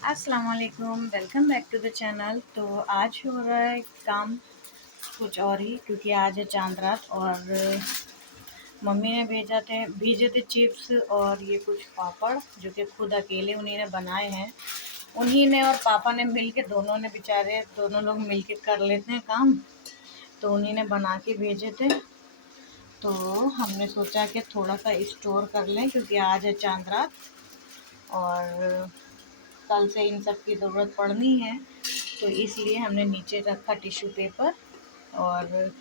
अस्सलाम वालेकुम, welcome back to the channel. तो आज हो रहा है काम कुछ और ही, क्योंकि आज है चांद रात और मम्मी ने भेजे थे चिप्स और ये कुछ पापड़ जो कि खुद अकेले उन्हीं ने बनाए हैं। उन्हीं ने और पापा ने मिल के, दोनों ने बेचारे, दोनों लोग मिल के कर लेते हैं काम। तो उन्हीं ने बना के भेजे थे, तो हमने सोचा कि थोड़ा सा स्टोर कर लें, क्योंकि आज है चांद रात और कल से इन सब की ज़रूरत पड़नी है। तो इसलिए हमने नीचे रखा टिश्यू पेपर और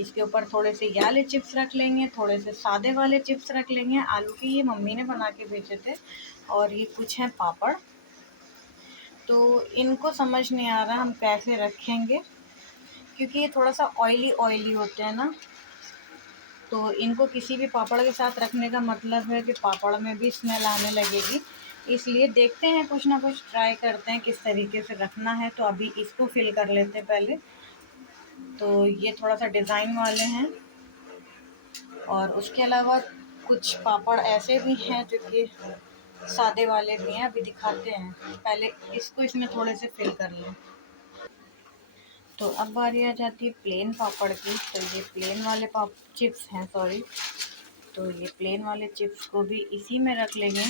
इसके ऊपर थोड़े से ये वाले चिप्स रख लेंगे, थोड़े से सादे वाले चिप्स रख लेंगे। आलू की ये मम्मी ने बना के भेजे थे और ये कुछ हैं पापड़। तो इनको समझ नहीं आ रहा हम कैसे रखेंगे, क्योंकि ये थोड़ा सा ऑयली ऑयली होते हैं ना। तो इनको किसी भी पापड़ के साथ रखने का मतलब है कि पापड़ में भी स्मेल आने लगेगी। इसलिए देखते हैं, कुछ ना कुछ ट्राई करते हैं किस तरीके से रखना है। तो अभी इसको फिल कर लेते हैं पहले। तो ये थोड़ा सा डिज़ाइन वाले हैं और उसके अलावा कुछ पापड़ ऐसे भी हैं जो कि सादे वाले भी हैं। अभी दिखाते हैं, पहले इसको इसमें थोड़े से फिल कर लें। तो अब बारी आ जाती है प्लेन पापड़ की। तो ये प्लेन वाले चिप्स हैं, सॉरी। तो ये प्लेन वाले चिप्स को भी इसी में रख लेंगे।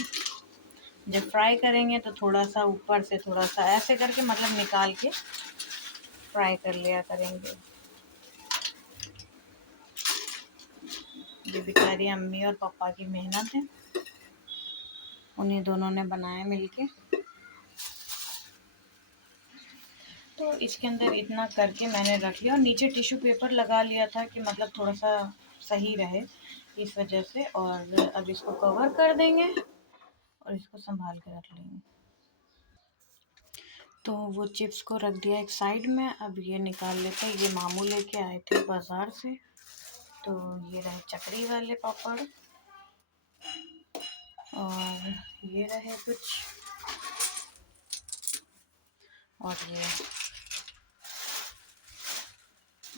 जब फ्राई करेंगे तो थोड़ा सा ऊपर से थोड़ा सा ऐसे करके, मतलब निकाल के फ्राई कर लिया करेंगे। ये बेचारी अम्मी और पापा की मेहनत है, उन्हीं दोनों ने बनाया मिलके। तो इसके अंदर इतना करके मैंने रख लिया और नीचे टिश्यू पेपर लगा लिया था कि मतलब थोड़ा सा सही रहे इस वजह से। और अब इसको कवर कर देंगे और इसको संभाल के रख लेंगे। तो वो चिप्स को रख दिया एक साइड में। अब ये निकाल लेते हैं। ये मामू लेके आए थे बाज़ार से। तो ये रहे चकरी वाले पापड़ और ये रहे कुछ, और ये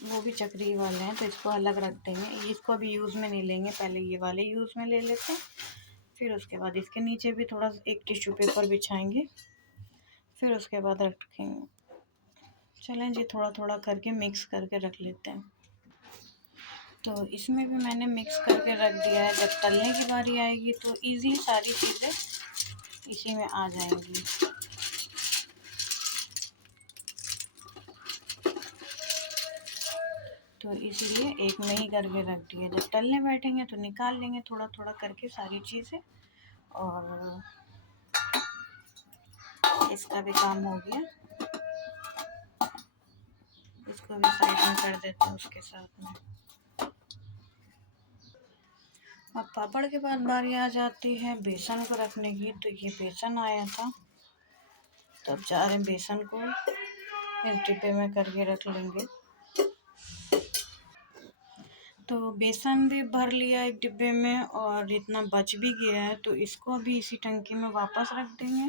वो भी चकरी वाले हैं। तो इसको अलग रख देंगे, इसको अभी यूज़ में नहीं लेंगे, पहले ये वाले यूज़ में ले लेते हैं। फिर उसके बाद इसके नीचे भी थोड़ा एक टिश्यू पेपर बिछाएंगे, फिर उसके बाद रखेंगे। चलें जी, थोड़ा थोड़ा करके मिक्स करके रख लेते हैं। तो इसमें भी मैंने मिक्स करके रख दिया है। जब तलने की बारी आएगी तो ईज़िली सारी चीज़ें इसी में आ जाएंगी। तो इसलिए एक में ही करके रख दिया। जब तलने बैठेंगे तो निकाल लेंगे थोड़ा थोड़ा करके सारी चीज़ें। और इसका भी काम हो गया, इसको भी साइड में कर देते हैं उसके साथ में। अब पापड़ के बाद बारी आ जाती है बेसन को रखने की। तो ये बेसन आया था, तो अब जा रहे हैं बेसन को इस डिब्बे में करके रख लेंगे। तो बेसन भी भर लिया एक डिब्बे में और इतना बच भी गया है, तो इसको भी इसी टंकी में वापस रख देंगे।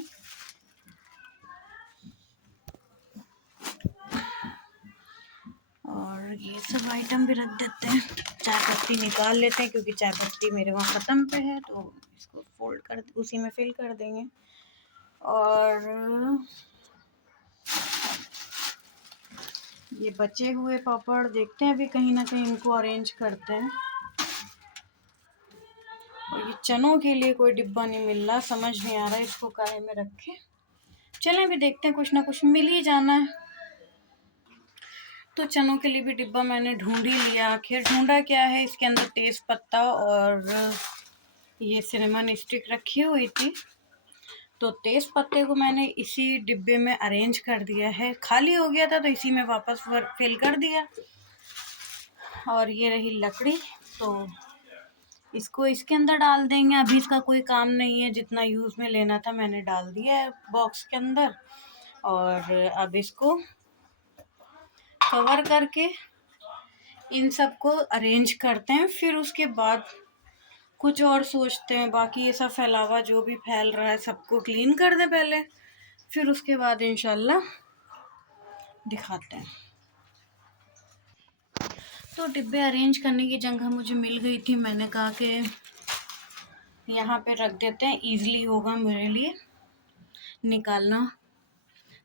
और ये सब आइटम भी रख देते हैं। चाय पत्ती निकाल लेते हैं, क्योंकि चाय पत्ती मेरे वहाँ ख़त्म पे है। तो इसको फोल्ड कर उसी में फिल कर देंगे। और ये बचे हुए पापड़ देखते हैं, अभी कहीं ना कहीं इनको अरेंज करते हैं। और ये चनों के लिए कोई डिब्बा नहीं मिल रहा, समझ नहीं आ रहा इसको काहे में रखें। चलें अभी देखते हैं, कुछ ना कुछ मिल ही जाना है। तो चनों के लिए भी डिब्बा मैंने ढूंढ ही लिया। आखिर ढूंढा क्या है, इसके अंदर तेज पत्ता और ये सिनेमन स्टिक रखी हुई थी। तो तेज पत्ते को मैंने इसी डिब्बे में अरेंज कर दिया है। खाली हो गया था तो इसी में वापस फिल कर दिया। और ये रही लकड़ी, तो इसको इसके अंदर डाल देंगे। अभी इसका कोई काम नहीं है, जितना यूज़ में लेना था मैंने डाल दिया है बॉक्स के अंदर। और अब इसको कवर करके इन सब को अरेंज करते हैं। फिर उसके बाद कुछ और सोचते हैं। बाकी ये सब फैलावा जो भी फैल रहा है सबको क्लीन कर दें पहले, फिर उसके बाद इंशाल्लाह दिखाते हैं। तो डिब्बे अरेंज करने की जगह मुझे मिल गई थी। मैंने कहा कि यहाँ पे रख देते हैं, ईज़िली होगा मेरे लिए निकालना।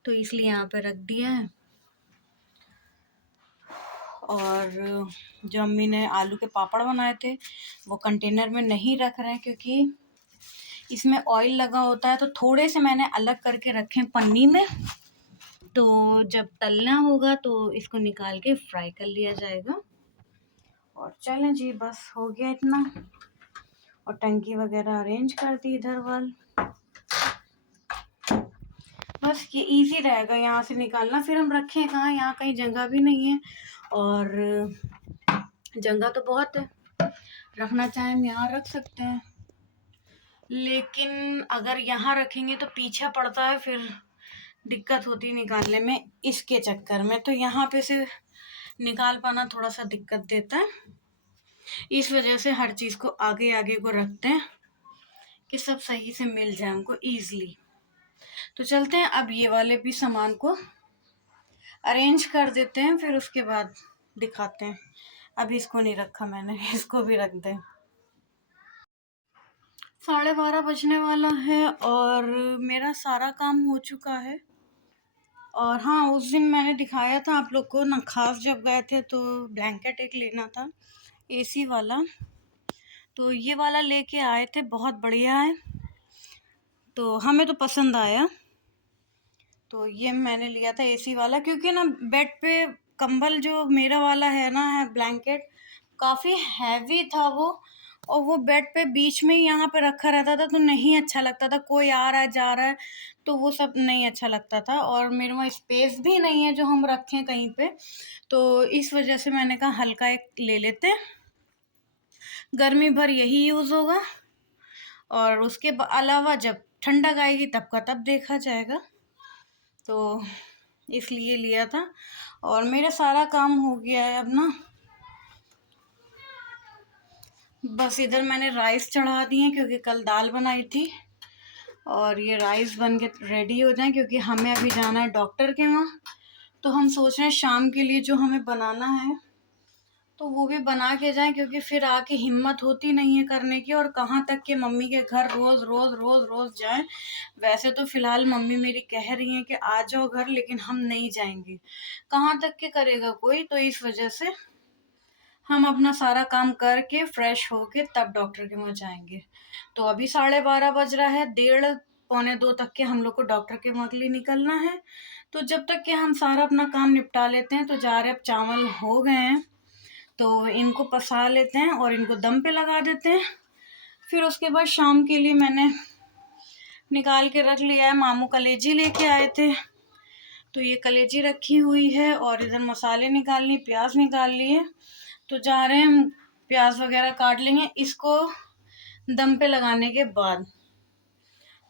तो इसलिए यहाँ पे रख दिया है। और जो अम्मी ने आलू के पापड़ बनाए थे वो कंटेनर में नहीं रख रहे हैं, क्योंकि इसमें ऑयल लगा होता है, तो थोड़े से मैंने अलग करके रखे हैं पन्नी में। तो जब तलना होगा तो इसको निकाल के फ्राई कर लिया जाएगा। और चलें जी, बस हो गया इतना। और टंकी वगैरह अरेंज कर दी इधर वाल। बस ये इजी रहेगा यहाँ से निकालना, फिर हम रखें कहाँ, यहाँ कहीं जगह भी नहीं है और जगह तो बहुत है, रखना चाहें हम यहाँ रख सकते हैं, लेकिन अगर यहाँ रखेंगे तो पीछा पड़ता है, फिर दिक्कत होती है निकालने में इसके चक्कर में। तो यहाँ पे से निकाल पाना थोड़ा सा दिक्कत देता है, इस वजह से हर चीज़ को आगे आगे को रखते हैं कि सब सही से मिल जाए हमको ईजली। तो चलते हैं अब ये वाले भी सामान को अरेंज कर देते हैं, फिर उसके बाद दिखाते हैं। अभी इसको नहीं रखा मैंने, इसको भी रख दें। 12:30 बजने वाला है और मेरा सारा काम हो चुका है। और हाँ, उस दिन मैंने दिखाया था आप लोग को ना, खास जब गए थे तो ब्लैंकेट एक लेना था एसी वाला, तो ये वाला लेके आए थे, बहुत बढ़िया है, तो हमें तो पसंद आया। तो ये मैंने लिया था एसी वाला, क्योंकि ना बेड पे कंबल जो मेरा वाला है ना, है ब्लैंकेट, काफ़ी हैवी था वो, और वो बेड पे बीच में ही यहाँ पे रखा रहता था, तो नहीं अच्छा लगता था, कोई आ रहा है जा रहा है तो वो सब नहीं अच्छा लगता था, और मेरे वहाँ स्पेस भी नहीं है जो हम रखें कहीं पे, तो इस वजह से मैंने कहा हल्का एक ले लेते हैं, गर्मी भर यही यूज़ होगा, और उसके अलावा जब ठंडक आएगी तब का तब देखा जाएगा। तो इसलिए लिया था, और मेरा सारा काम हो गया है अब ना। बस इधर मैंने राइस चढ़ा दिए क्योंकि कल दाल बनाई थी, और ये राइस बन के रेडी हो जाए, क्योंकि हमें अभी जाना है डॉक्टर के वहाँ। तो हम सोच रहे हैं शाम के लिए जो हमें बनाना है तो वो भी बना के जाएं, क्योंकि फिर आके हिम्मत होती नहीं है करने की, और कहाँ तक के मम्मी के घर रोज़ रोज़ रोज़ रोज़ जाएं। वैसे तो फ़िलहाल मम्मी मेरी कह रही हैं कि आ जाओ घर, लेकिन हम नहीं जाएंगे, कहाँ तक के करेगा कोई, तो इस वजह से हम अपना सारा काम करके फ्रेश होके तब डॉक्टर के वहाँ जाएंगे। तो अभी 12:30 बज रहा है, 1:30-1:45 तक के हम लोग को डॉक्टर के वहाँ के लिए निकलना है। तो जब तक कि हम सारा अपना काम निपटा लेते हैं, तो जा रहे, अब चावल हो गए हैं तो इनको पसा लेते हैं और इनको दम पे लगा देते हैं। फिर उसके बाद शाम के लिए मैंने निकाल के रख लिया है, मामू कलेजी लेके आए थे, तो ये कलेजी रखी हुई है, और इधर मसाले निकाल लिए, प्याज निकाल लिए, तो जा रहे हैं हम प्याज वगैरह काट लेंगे इसको दम पे लगाने के बाद।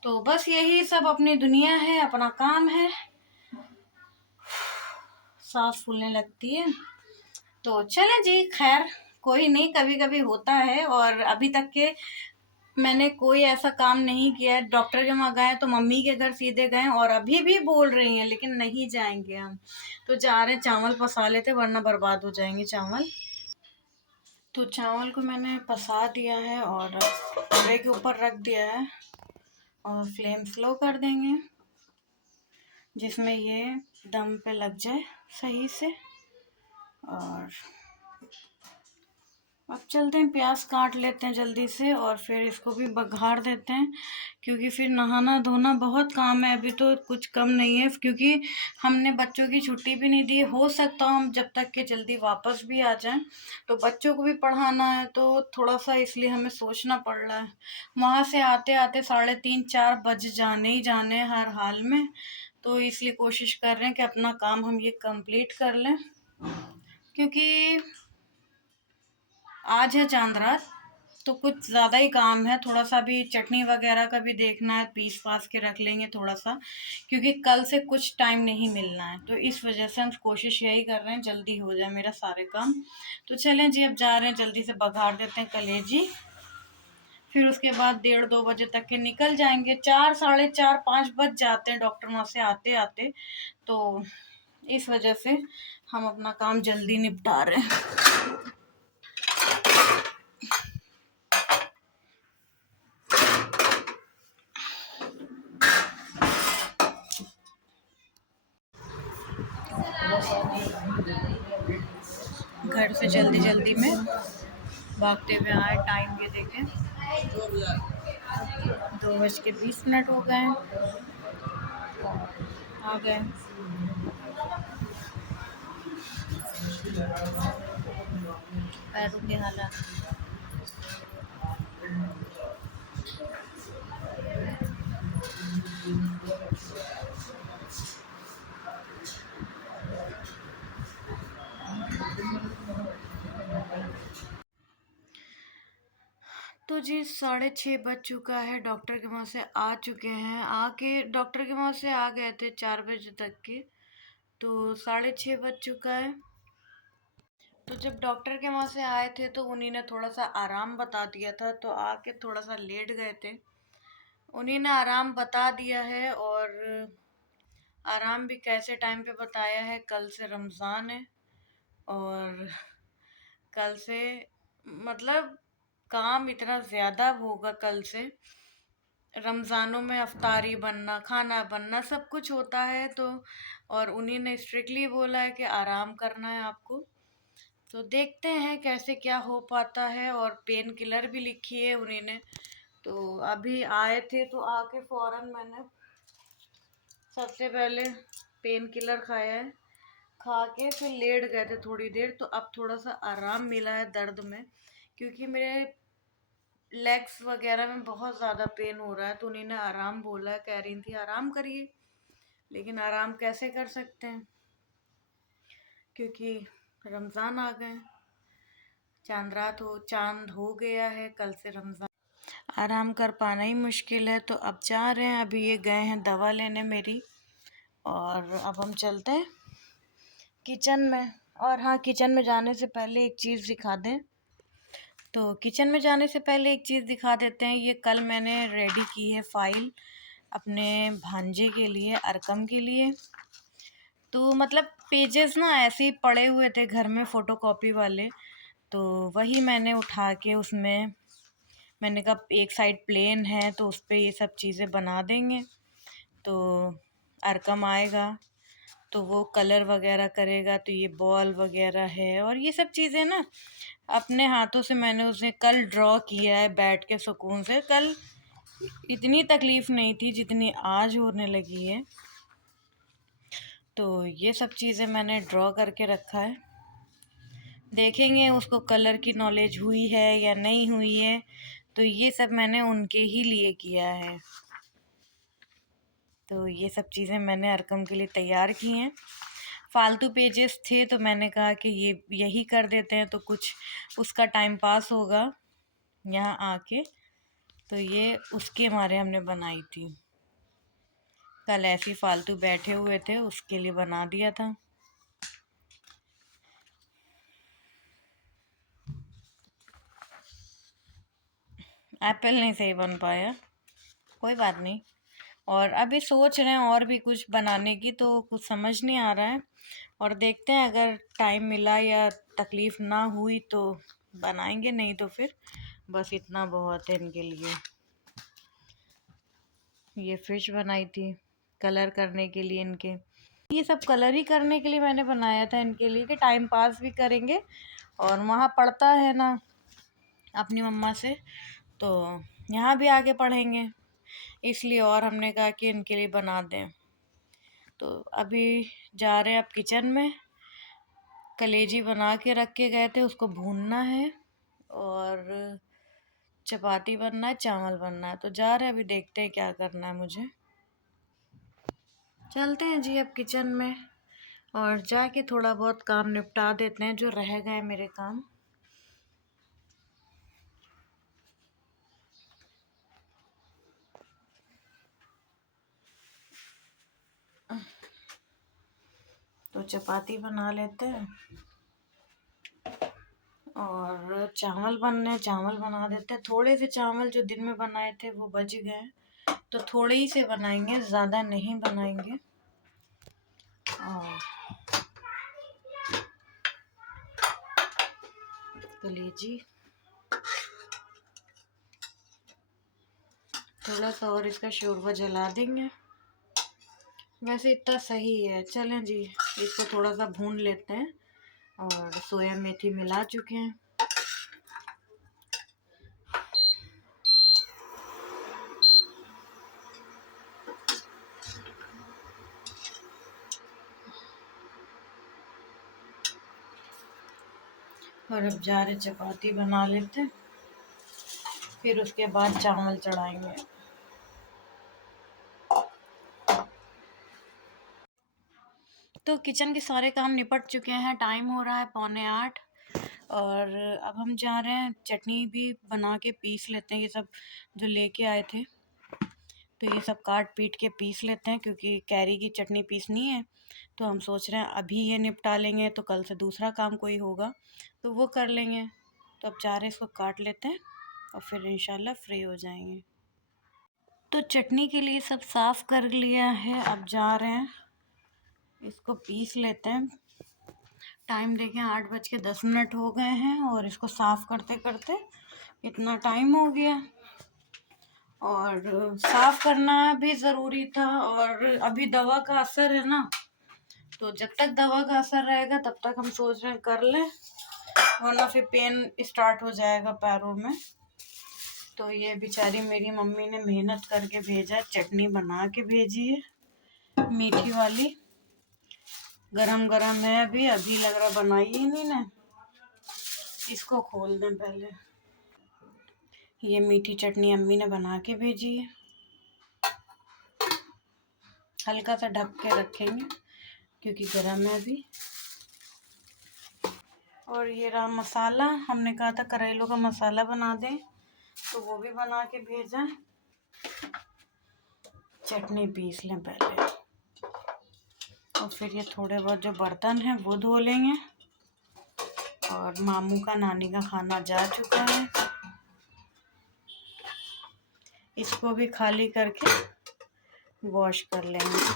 तो बस यही सब अपनी दुनिया है, अपना काम है, सांस फूलने लगती है। तो चलें जी, खैर कोई नहीं, कभी कभी होता है, और अभी तक के मैंने कोई ऐसा काम नहीं किया है। डॉक्टर के वहाँ गए तो मम्मी के घर सीधे गए, और अभी भी बोल रही हैं लेकिन नहीं जाएंगे हम, तो जा रहे हैं, चावल पसा लेते वरना बर्बाद हो जाएंगे चावल। तो चावल को मैंने पसा दिया है और कपड़े के ऊपर रख दिया है, और फ्लेम स्लो कर देंगे जिसमें ये दम पे लग जाए सही से। और अब चलते हैं, प्याज काट लेते हैं जल्दी से, और फिर इसको भी बघार देते हैं, क्योंकि फिर नहाना धोना बहुत काम है, अभी तो कुछ कम नहीं है, क्योंकि हमने बच्चों की छुट्टी भी नहीं दी। हो सकता हम जब तक के जल्दी वापस भी आ जाएं, तो बच्चों को भी पढ़ाना है, तो थोड़ा सा इसलिए हमें सोचना पड़ रहा है। वहाँ से आते आते 3:30-4 बज जाने ही जाने हर हाल में, तो इसलिए कोशिश कर रहे हैं कि अपना काम हम ये कंप्लीट कर लें, क्योंकि आज है चांद रात, तो कुछ ज़्यादा ही काम है, थोड़ा सा भी चटनी वगैरह का भी देखना है, पीस पास के रख लेंगे थोड़ा सा, क्योंकि कल से कुछ टाइम नहीं मिलना है, तो इस वजह से हम कोशिश यही कर रहे हैं जल्दी हो जाए मेरा सारे काम। तो चलें जी, अब जा रहे हैं, जल्दी से बघार देते हैं कलेजी, फिर उसके बाद 1:30-2 बजे तक के निकल जाएंगे। 4, 4:30, 5 बज जाते हैं डॉक्टर वहाँ से आते आते, तो इस वजह से हम अपना काम जल्दी निपटा रहे हैं। घर से जल्दी जल्दी में भागते हुए आए। टाइम ये देखें 2:20 हो गए और आ गए। पैरों के हालात तो जी 6:30 बज चुका है। डॉक्टर के वहाँ से आ चुके हैं। आके डॉक्टर के वहाँ से आ गए थे 4 बजे तक के, तो 6:30 बज चुका है। तो जब डॉक्टर के वहाँ से आए थे तो उन्हीं ने थोड़ा सा आराम बता दिया था, तो आके थोड़ा सा लेट गए थे। उन्हीं ने आराम बता दिया है, और आराम भी कैसे टाइम पे बताया है। कल से रमज़ान है और कल से मतलब काम इतना ज़्यादा होगा कल से। रमज़ानों में अफ्तारी बनना, खाना बनना, सब कुछ होता है। तो और उन्हीं ने स्ट्रिक्टली बोला है कि आराम करना है आपको। तो देखते हैं कैसे क्या हो पाता है। और पेन किलर भी लिखी है उन्हीं ने। तो अभी आए थे तो आके फ़ौरन मैंने सबसे पहले पेन किलर खाया है। खा के फिर लेट गए थे थोड़ी देर, तो अब थोड़ा सा आराम मिला है दर्द में, क्योंकि मेरे लेग्स वगैरह में बहुत ज़्यादा पेन हो रहा है। तो उन्हीं ने आराम बोला है, कह रही थी आराम करिए, लेकिन आराम कैसे कर सकते हैं क्योंकि रमज़ान आ गए। चांद हो गया है, कल से रमज़ान। आराम कर पाना ही मुश्किल है। तो अब जा रहे हैं, अभी ये गए हैं दवा लेने मेरी, और अब हम चलते हैं किचन में। और हाँ, किचन में जाने से पहले एक चीज़ दिखा दें। तो किचन में जाने से पहले एक चीज़ दिखा देते हैं। ये कल मैंने रेडी की है फ़ाइल अपने भांजे के लिए, अरकम के लिए। तो मतलब पेजेस ना ऐसे ही पड़े हुए थे घर में फ़ोटोकॉपी वाले, तो वही मैंने उठा के उसमें मैंने कहा एक साइड प्लेन है तो उस पे ये सब चीज़ें बना देंगे। तो अरकम आएगा तो वो कलर वगैरह करेगा, तो ये बॉल वगैरह है और ये सब चीज़ें ना अपने हाथों से मैंने उसे कल ड्रॉ किया है बैठ के सुकून से। कल इतनी तकलीफ़ नहीं थी जितनी आज होने लगी है। तो ये सब चीज़ें मैंने ड्रॉ करके रखा है। देखेंगे उसको कलर की नॉलेज हुई है या नहीं हुई है। तो ये सब मैंने उनके ही लिए किया है। तो ये सब चीज़ें मैंने अरकम के लिए तैयार की हैं। फालतू पेजेस थे तो मैंने कहा कि यही कर देते हैं, तो कुछ उसका टाइम पास होगा यहाँ आके। तो ये उसके मारे हमने बनाई थी। कल ऐसे फालतू बैठे हुए थे, उसके लिए बना दिया था। एप्पल नहीं सही बन पाया, कोई बात नहीं। और अभी सोच रहे हैं और भी कुछ बनाने की, तो कुछ समझ नहीं आ रहा है। और देखते हैं अगर टाइम मिला या तकलीफ़ ना हुई तो बनाएंगे, नहीं तो फिर बस इतना बहुत है इनके लिए। ये फ़िश बनाई थी कलर करने के लिए इनके। ये सब कलर ही करने के लिए मैंने बनाया था इनके लिए कि टाइम पास भी करेंगे और वहाँ पढ़ता है ना अपनी मम्मा से, तो यहाँ भी आके पढ़ेंगे, इसलिए। और हमने कहा कि इनके लिए बना दें। तो अभी जा रहे हैं अब किचन में। कलेजी बना के रख के गए थे, उसको भूनना है और चपाती बनना है, चावल बनना है। तो जा रहे हैं, अभी देखते हैं क्या करना है मुझे। चलते हैं जी अब किचन में और जाके थोड़ा बहुत काम निपटा देते हैं जो रह गए मेरे काम। तो चपाती बना लेते हैं और चावल बना देते हैं। थोड़े से चावल जो दिन में बनाए थे वो बच गए, तो थोड़े ही से बनाएंगे, ज़्यादा नहीं बनाएंगे। और कलेजी थोड़ा सा और इसका शोरबा जला देंगे वैसे इतना सही है। चलें जी, इसको थोड़ा सा भून लेते हैं। और सोया मेथी मिला चुके हैं। और अब जा रहे चपाती बना लेते हैं, फिर उसके बाद चावल चढ़ाएंगे। तो किचन के सारे काम निपट चुके हैं। टाइम हो रहा है 7:45। और अब हम जा रहे हैं चटनी भी बना के पीस लेते हैं। ये सब जो लेके आए थे, तो ये सब काट पीट के पीस लेते हैं, क्योंकि कैरी की चटनी पीसनी है। तो हम सोच रहे हैं अभी ये निपटा लेंगे तो कल से दूसरा काम कोई होगा तो वो कर लेंगे। तो अब जा रहे हैं, इसको काट लेते हैं और फिर इंशाल्लाह फ्री हो जाएंगे। तो चटनी के लिए सब साफ़ कर लिया है। अब जा रहे हैं इसको पीस लेते हैं। टाइम देखें 8:10 हो गए हैं और इसको साफ़ करते करते इतना टाइम हो गया। और साफ़ करना भी ज़रूरी था। और अभी दवा का असर है ना, तो जब तक दवा का असर रहेगा तब तक हम सोच रहे हैं कर लें, वरना फिर पेन स्टार्ट हो जाएगा पैरों में। तो ये बेचारी मेरी मम्मी ने मेहनत करके भेजा, चटनी बना के भेजी है मीठी वाली। गरम गरम है, अभी अभी लग रहा बनाई ही नहीं ना। इसको खोल दें पहले। ये मीठी चटनी अम्मी ने बना के भेजी है। हल्का सा ढक के रखेंगे क्योंकि गरम है अभी। और ये रहा मसाला, हमने कहा था करेलों का मसाला बना दें, तो वो भी बना के भेजा। चटनी पीस लें पहले और फिर ये थोड़े बहुत जो बर्तन हैं वो धो लेंगे। और मामू का नानी का खाना जा चुका है, इसको भी खाली करके वॉश कर लेंगे।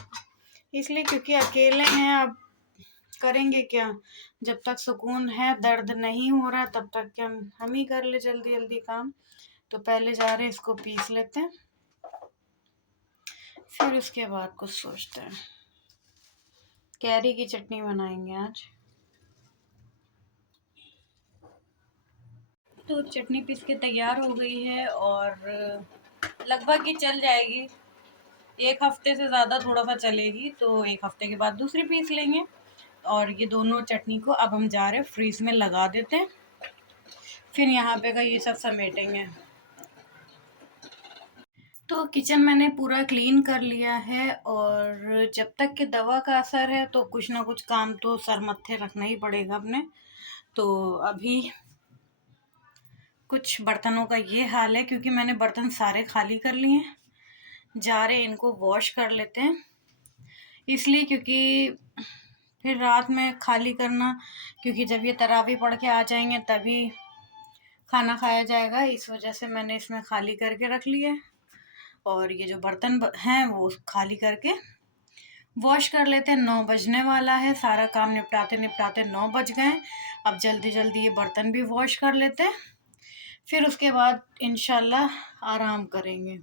इसलिए क्योंकि अकेले हैं, अब करेंगे क्या। जब तक सुकून है, दर्द नहीं हो रहा, तब तक क्या हम ही कर ले जल्दी जल्दी काम। तो पहले जा रहे हैं इसको पीस लेते हैं, फिर उसके बाद कुछ सोचते हैं। कैरी की चटनी बनाएंगे आज। तो चटनी पीस के तैयार हो गई है और लगभग ही चल जाएगी। एक हफ्ते से ज़्यादा थोड़ा सा चलेगी, तो एक हफ्ते के बाद दूसरी पीस लेंगे। और ये दोनों चटनी को अब हम जा रहे हैं फ्रीज में लगा देते हैं, फिर यहाँ पे का ये सब समेटेंगे। तो किचन मैंने पूरा क्लीन कर लिया है। और जब तक कि दवा का असर है तो कुछ ना कुछ काम तो सर मत्थे रखना ही पड़ेगा अपने। तो अभी कुछ बर्तनों का ये हाल है, क्योंकि मैंने बर्तन सारे खाली कर लिए हैं। जा रहे इनको वॉश कर लेते हैं, इसलिए क्योंकि फिर रात में खाली करना, क्योंकि जब ये तरावी पढ़ के आ जाएंगे तभी खाना खाया जाएगा। इस वजह से मैंने इसमें खाली करके रख लिए। और ये जो बर्तन हैं वो खाली करके वॉश कर लेते हैं। 9 बजने वाला है, सारा काम निपटाते निपटाते 9 बज गए। अब जल्दी जल्दी ये बर्तन भी वॉश कर लेते हैं, फिर उसके बाद इंशाल्लाह आराम करेंगे।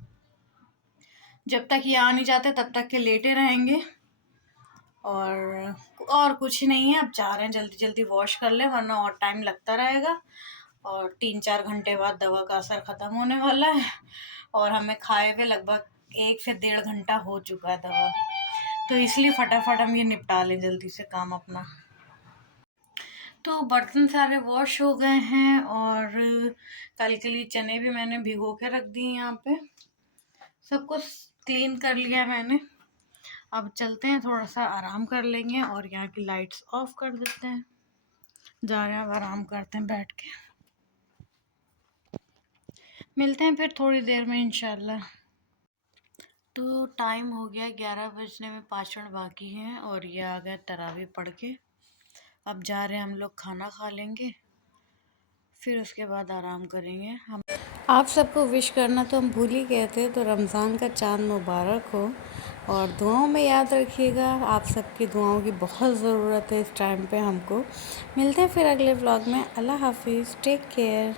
जब तक ये आ नहीं जाते तब तक के लेटे रहेंगे। और कुछ नहीं है, अब जा रहे हैं जल्दी जल्दी वॉश कर ले, वरना और टाइम लगता रहेगा। और 3-4 घंटे बाद दवा का असर ख़त्म होने वाला है और हमें खाए हुए लगभग 1 से 1.5 घंटा हो चुका है दवा। तो इसलिए फटाफट हम ये निपटा लें जल्दी से काम अपना। तो बर्तन सारे वॉश हो गए हैं और कल के लिए चने भी मैंने भिगो के रख दिए। यहाँ पे सब कुछ क्लीन कर लिया मैंने। अब चलते हैं, थोड़ा सा आराम कर लेंगे और यहाँ की लाइट्स ऑफ कर देते हैं। जा रहे हैं, अब आराम करते हैं बैठ के। मिलते हैं फिर थोड़ी देर में इंशाल्लाह। तो टाइम हो गया 11 बजने में 5 मिनट बाकी हैं और ये आ गए तरावी पढ़ के। अब जा रहे हैं हम लोग, खाना खा लेंगे, फिर उसके बाद आराम करेंगे हम। आप सबको विश करना तो हम भूल ही गए थे, तो रमज़ान का चाँद मुबारक हो। और दुआओं में याद रखिएगा, आप सबकी दुआओं की बहुत ज़रूरत है इस टाइम पे हमको। मिलते हैं फिर अगले व्लॉग में। अल्लाह हाफिज़, टेक केयर।